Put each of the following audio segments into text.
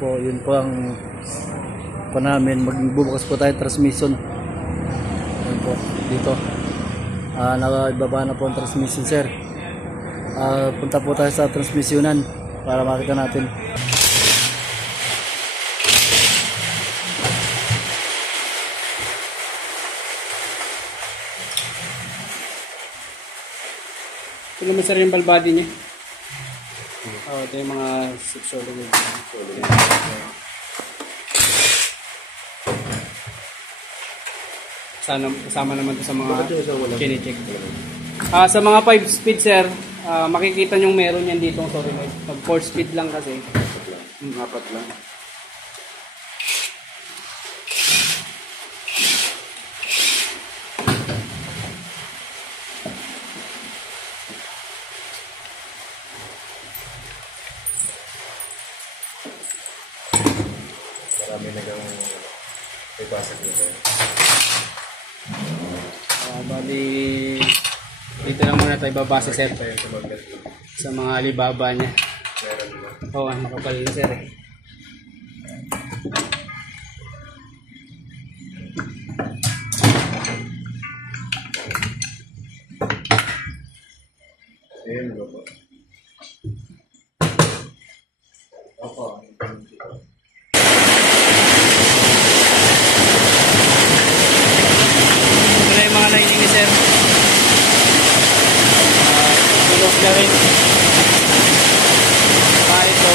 po, yun po ang pa namin. Magbubukas po tayo transmission. Yun po, dito. Nakababa na po ang transmission, sir. Punta po tayo sa transmissionan para makita natin. Ito naman sir yung ball-body niya. Ito yung mga solid. Kasama naman ito sa mga chine-check. Sa mga 5 speed sir, makikita nyo meron yan dito. Sorry, 4 speed lang kasi. 4 lang. Marami nagang ipasok nito. Bali, dito lang muna tayo babasa sir sa mga Alibaba niya. Oo, makapal na sir eh. Ayan ba po? Opo. Ito na yung mga lining ni sir. Tulog na rin. Ito.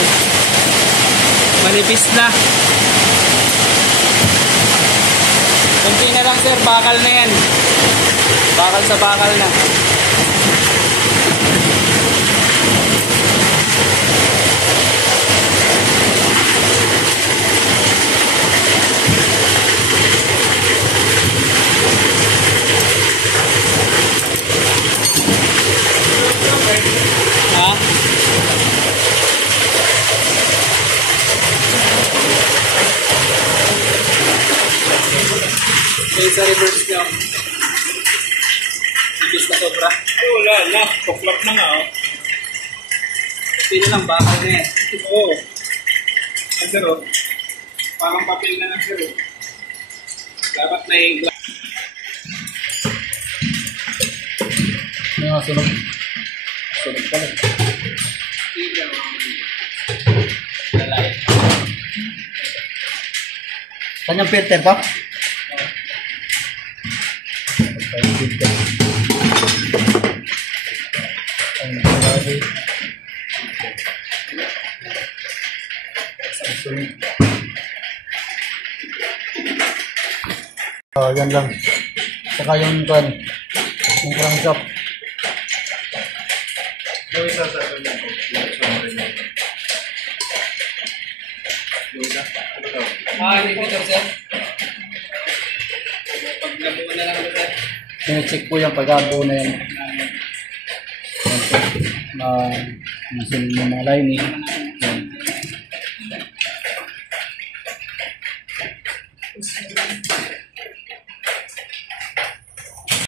Manipis na. Kunti na lang sir, bakal na yan. Bakal sa bakal na. Okay, sa reverse nyo. Ibis na sobra. Ay, wala na. Tuklap na nga, oh. Pino lang, bakal na yan. Oo. Ang sir, oh. Parang papel na lang, sir, oh. Dapat may glass. Sunog. Sunog pala. Lalay. Kanyang filter pa? Yan lang. Saka yung kan, yung crankshaft. Yung isa sa ito niya. Indicator sir. Pag nabuo na lang sir. Sine-check po yung pag-abuo na yan. Yung mga lining.